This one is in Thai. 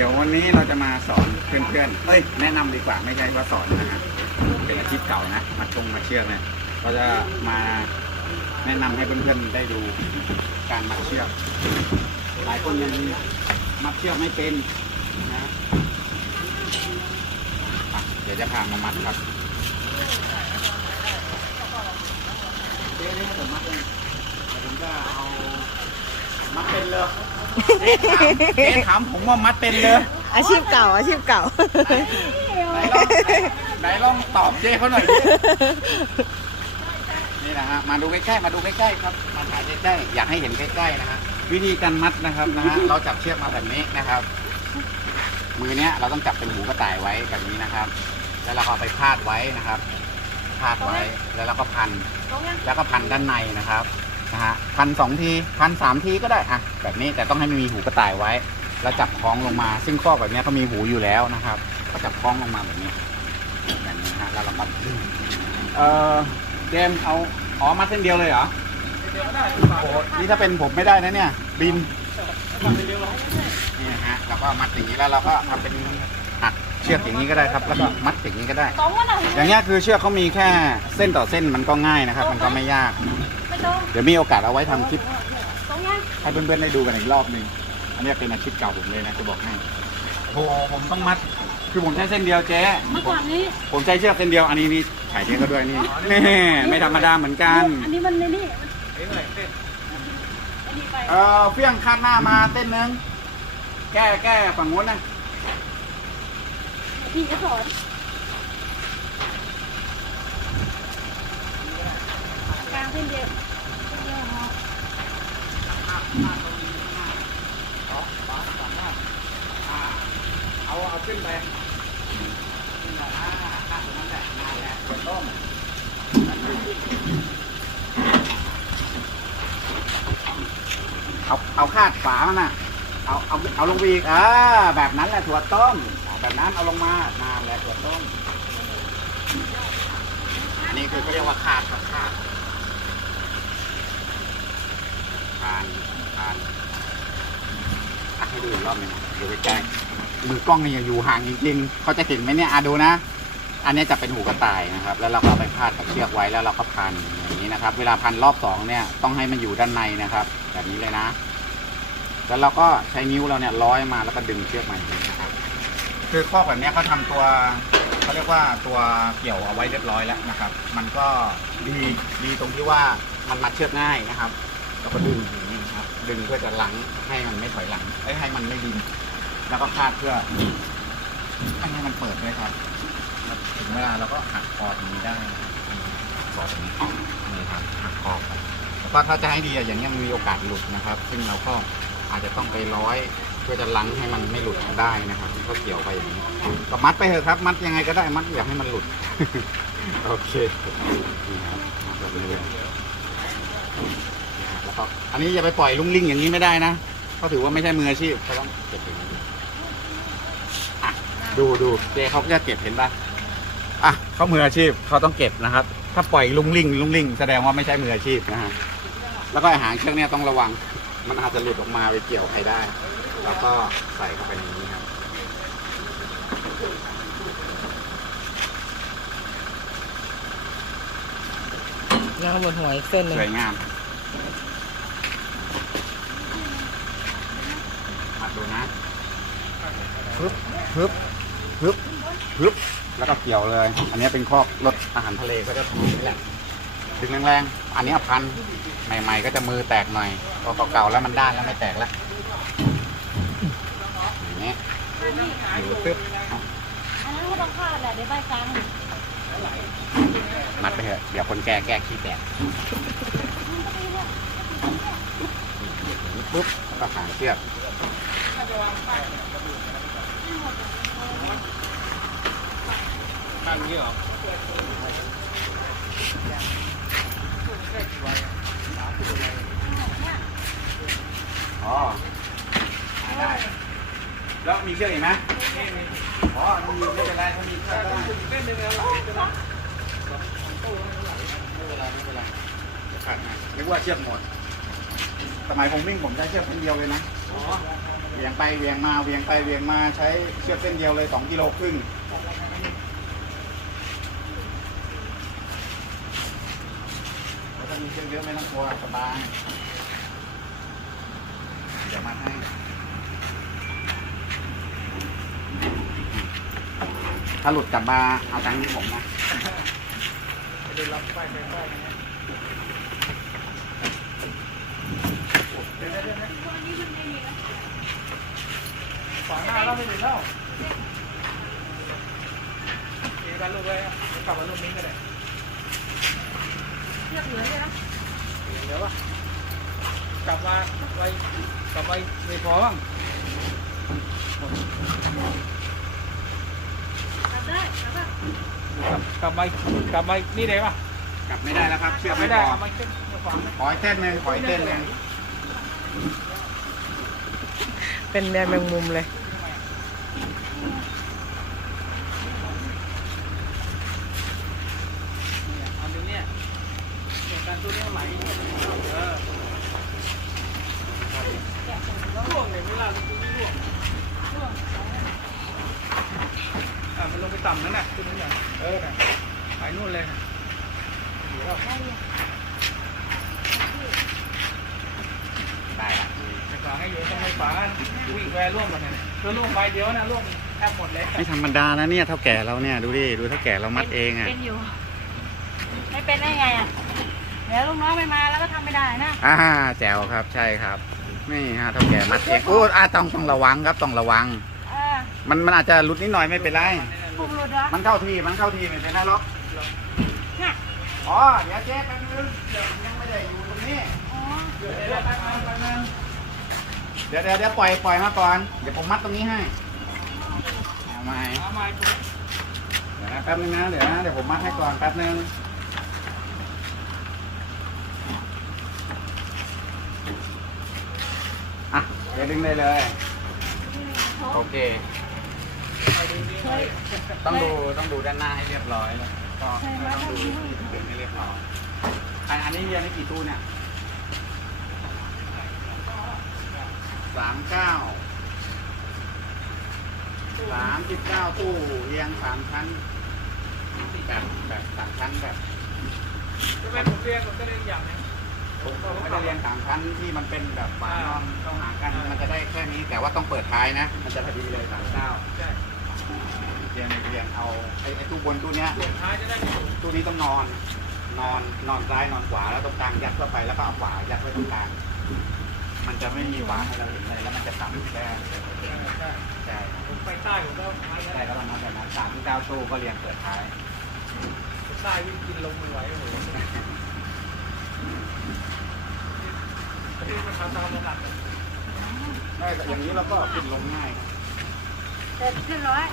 ดี๋ยววันนี้เราจะมาสอนเพื่อนๆเอ้ยแนะนำดีกว่าไม่ใช่ว่าสอนนะฮะเป็นอาชีพเก่านะมาตรงมาเชือกเนี่ยเราจะมาแนะนำให้เพื่อนๆได้ดูการมัดเชือกหลายคนยังมัดเชือกไม่เป็นนะะเดี๋ยวจะพามามัดครับเจ๊เนี่ยผมมัดเองผมจะเอามัดเป็นเลย เจ๊ถามเจ๊ถามผมว่ามัดเป็นเลยอาชีพเก่าอาชีพเก่าไหนลองไหนลองตอบเจ๊เขาหน่อยดินี่นะฮะมาดูใกล้ๆมาดูใกล้ๆครับมาถ่ายใกล้ๆอยากให้เห็นใกล้ๆนะฮะวิธีการมัดนะครับนะฮะเราจับเชือกมาแบบนี้นะครับ มือเนี้ยเราต้องจับเป็นหูกระต่ายไว้แบบนี้นะครับ แล้วเราก็เอาไปพาดไว้นะครับพาดไว้แล้วเราก็พัน แล้วก็พันด้านในนะครับ นะฮะพันสองทีพันสามทีก็ได้อะแบบนี้แต่ต้องให้มันมีหูกระต่ายไว้ แล้วจับคล้องลงมา ซึ่งข้อกแบบเนี้ยเขามีหูอยู่แล้วนะครับ ก็จับคล้องลงมาแบบนี้แบบนี้ฮะแล้วเราก็ดึงเอ่อเดมเอาอ๋อมัดเส้นเดียวเลยเหรอโอ้โหนี่ถ้าเป็นผมไม่ได้นะเนี่ย บินนี่นะฮะเราก็มัดอย่างนี้แล้วเราก็ทำเป็นหักเชือกอย่างนี้ก็ได้ครับ แล้วก็มัดอย่างนี้ก็ได้ อย่างเงี้ยคือเชือกเขามีแค่เส้นต่อเส้นมันก็ง่ายนะครับ มันก็ไม่ยากไม่ต้อง เดี๋ยวมีโอกาสเอาไว้ทำคลิปต้องยังให้เพื่อนๆได้ดูกันอีกรอบหนึ่งอันนี้เป็นอาชีพเก่าผมเลยนะจะบอกให้โอ้โหผมต้องมัด คือผมใช้เส้นเดียวเจ๊เมื่อก่อนนี้ผมใช้เชือกเส้นเดียวอันนี้นี่ถ่ายเจ๊ก็ด้วยนี่นี่ไม่ธรรมดาเหมือนกันอันนี้มันในนี่มันอันนี้ไปเออเฟี้ยงคาดหน้ามาเส้นหนึงแก้แก้ฝั่งนู้นนะพี่จะสอนกลางเส้นเดียวเส้นเดียวพอ เอาเอาขึ้นไปขึ้นมาอ่าคาดตรงนั้นแหละนานแหละเดี๋ยวต้ม เอาเอาคาดฝามันน่ะเอาเอาเอาลงไปอีกอ่าแบบนั้นแหละถั่วต้มแบบนั้นเอาลงมานานแหละถั่วต้มอันนี้คือเขาเรียกว่าคาดครับคาดทานทานอะให้ดูอีกรอบหนึงนะดูใกล้ๆมือกล้องนี่ยอยู่ห่างจริงๆเขาจะเห็นไหมเนี่ยอะดูนะ อันนี้จะเป็นหูกระต่ายนะครับ แล้วเราก็ไปพาดกับเชือกไว้แล้วเราก็พันอย่างนี้นะครับ เวลาพันรอบสองเนี่ยต้องให้มันอยู่ด้านในนะครับ แบบนี้เลยนะ แล้วเราก็ใช้นิ้วเราเนี่ยร้อยมาแล้วก็ดึงเชือกมาอย่างนี้นะครับ คือข้อแบบนี้เขาทำตัวเขาเรียกว่าตัวเกี่ยวเอาไว้เรียบร้อยแล้วนะครับ มันก็ดีดีตรงที่ว่ามันมัดเชือกง่ายนะครับแล้วก็ดึงอย่างนี้ครับ ดึงเพื่อจะหลังให้มันไม่ถอยหลังให้มันไม่ดิน แล้วก็คาดเพื่อให้มันเปิดด้วยครับ ถึงเวลาเราก็หักคอตรงนี้ได้ครับคอตรงนี้นี่ครับหักคอไปแล้วก็ถ้าจะให้ดีอะอย่างเงี้ยมันมีโอกาสหลุดนะครับ ซึ่งเราก็อาจจะต้องไปร้อยเพื่อจะลังให้มันไม่หลุดได้นะครับก็เกี่ยวไปอย่างนี้ก็มัดไปเถอะครับ มัดยังไงก็ได้มัดอย่าให้มันหลุด โอเคนี่ครับแบบนี้เลยแล้วก็อันนี้อย่าไปปล่อยลุ่งลิงอย่างนี้ไม่ได้นะเขาถือว่าไม่ใช่มืออาชีพเขาต้องเก็บอย่างนี้ดูดูเจเขาก็จะเก็บเห็นปะ เขามืออาชีพเขาต้องเก็บนะครับ ถ้าปล่อยลุ่งลิงลุ่งลิงแสดงว่าไม่ใช่มืออาชีพนะฮะแล้วก็อาหารเครื่องเนี้ยต้องระวัง มันอาจจะหลุดออกมาไปเกี่ยวใครได้ แล้วก็ใส่เข้าไปในนี้ครับแล้วก็บนหัวอีกเส้นหนึ่งสวยงามมาดูนะฮึบฮึบฮึบ ฮึบแล้วก็เกี่ยวเลย อันนี้เป็นคอกรถอาหารทะเลก็จะทำอย่างนี้แหละดึงแรงๆ อันนี้พันใหม่ ๆ ก็จะมือแตกหน่อยพอเก่าๆแล้วมันด้านแล้วไม่แตกแล้วอย่างนี้อยู่ตึ๊บอันนั้นก็ต้องฆ่าแหละเดี๋ยวใบกลางมัดไปเถอะเดี๋ยวคนแก่แก้ขี้แตกปุ๊บแล้วก็หางเชือก อ๋อได้แล้วมีเชือกอีกไหมอ๋อมีไม่เป็นไรถ้ามีเชือกก็ได้ไม่เป็นไรไม่เป็นไรไม่เป็นไรจะขาดให้นึกว่าเชือกหมด สมัยผมวิ่งผมใช้เชือกเส้นเดียวเลยนะอ๋อเวียงไปเวียงมาเวียงไปเวียงมาใช้เชือกเส้นเดียวเลยสองกิโลครึ่งแล้วถ้า มีเชือกเยอะไม่ต้องกลัวสบายเดี๋ยวมาให้ถ้าหลุดกลับมาเอาตังค์ที่ผมนะไม่ได้รับไปไปไปนะเดี๋ยวเดี๋ยวเดี๋ยวฝาหน้าเราไม่ถึงแล้วเดี๋ยวกันลูกเลยอะเดี๋ยวกลับมาลูกนี้ก็ได้ ลือกเหลือเลยนะเดี๋ยววะกลับมาไปกลับไปไม่พอบ้างกลับได้กลับได้กลับกลับไปกลับไปนี่ได้ปะกลับไม่ได้แล้วครับ เชืกอลักบไม่ไม่พได้อเอามาขึ้นเอาขวางนะขออีกเส้นหนึ่งขออีกเส้นหนึ่งเป็นแมงแมงมุมเลยเนี่ยเอาดูเนี่ยเนี่ยการตัวเนี้ไหลเออร่วงเนี่ยเวลาตัวนี้ร่วงอะมัน ลงไปต่ำนั่นน่ะตัวนี้อย่างเออน่ะไปนู่นเลยน่ะเดี๋ยวได้ละไปขวางให้อยู่ต้องไม่ขวางวิ่งแวร์ร่วมกันเนี่ยตัวร่วมไปเดียวนะร่วมแทบหมดเลยไม่ธรรมดานะเนี่ยเท่าแก่เราเนี่ยดูดิดูเท่าแก่เรามัดเองอะเป็นอยู่ ไม่เป็นได้ไงอะเดี๋ยวลูกน้องไม่มาแล้วก็ทำไม่ได้นะอ่าแจ๋วครับใช่ครับนี่ฮะเท่าแก่มัดเองโอ้อาต้องต้องระวังครับต้องระวังเออมันมันอาจจะหลุดนิดหน่อยไม่เป็นไร ปุ่มหลุดเหรอมันเข้าทีมันเข้าทีไม่เป็นไรหรอกน่ะอ๋อเดี๋ยวเจ๊แป๊บนึงเดี๋ยวยังไม่ได้อยู่ตรงนี้อ๋อเดี๋ยวเดี๋ยวไปมาไปมาเดี๋ยวเดี๋ยวเดี๋ยวปล่อยปล่อยมาก่อน เดี๋ยวผมมัดตรงนี้ให้เอาไหมเอามาอีกเดี๋ยวนะแป๊บนึงนะเดี๋ยวนะเดี๋ยวผมมัดให้ก่อนแป๊บนึงอะเดี๋ยวดึงได้เลย โอเค ต้องดูต้องดูด้านหน้าให้เรียบร้อยแล้วก็ต้องดูดึงให้เรียบร้อยอันอันนี้เรียนได้กี่ตู้เนี่ยสามเก้าสามสิบเก้าตู้เรียงสามชั้นแบบแบบสามชั้นแบบจะเป็นผมเรียนผมจะเรียนอย่างนึงผมไม่ได้เรียงสามชั้นที่มันเป็นแบบฝานอนต้องหากันมันจะได้แค่นี้แต่ว่าต้องเปิดท้ายนะ มันจะพอดีเลยสามเก้าใช่เรียงเรียงเอาไอ้ไอ้ตู้บนตู้เนี้ยท้ายจะได้ไม่ถูกตู้นี้ต้องนอน นอนนอนซ้ายนอนขวาแล้วตรงกลางยัดเข้าไปแล้วก็เอาขวายัดไว้ตรงกลาง มันจะไม่มีขวาให้เราเห็นเลยแล้วมันจะต่ำแค่ใช่ใช่ผมไปใต้ผมก็ท้ายใช่แล้วมันนอนแบบนั้นสามที่เก้าตู้ก็เรียงเปิดท้ายใต้วิ่งกินลงมือไหวโอ้โหที่มันทำตามระดับไม่แต่อย่างนี้เราก็ขึ้นลงง่ายเสร็จขึ้นร้อย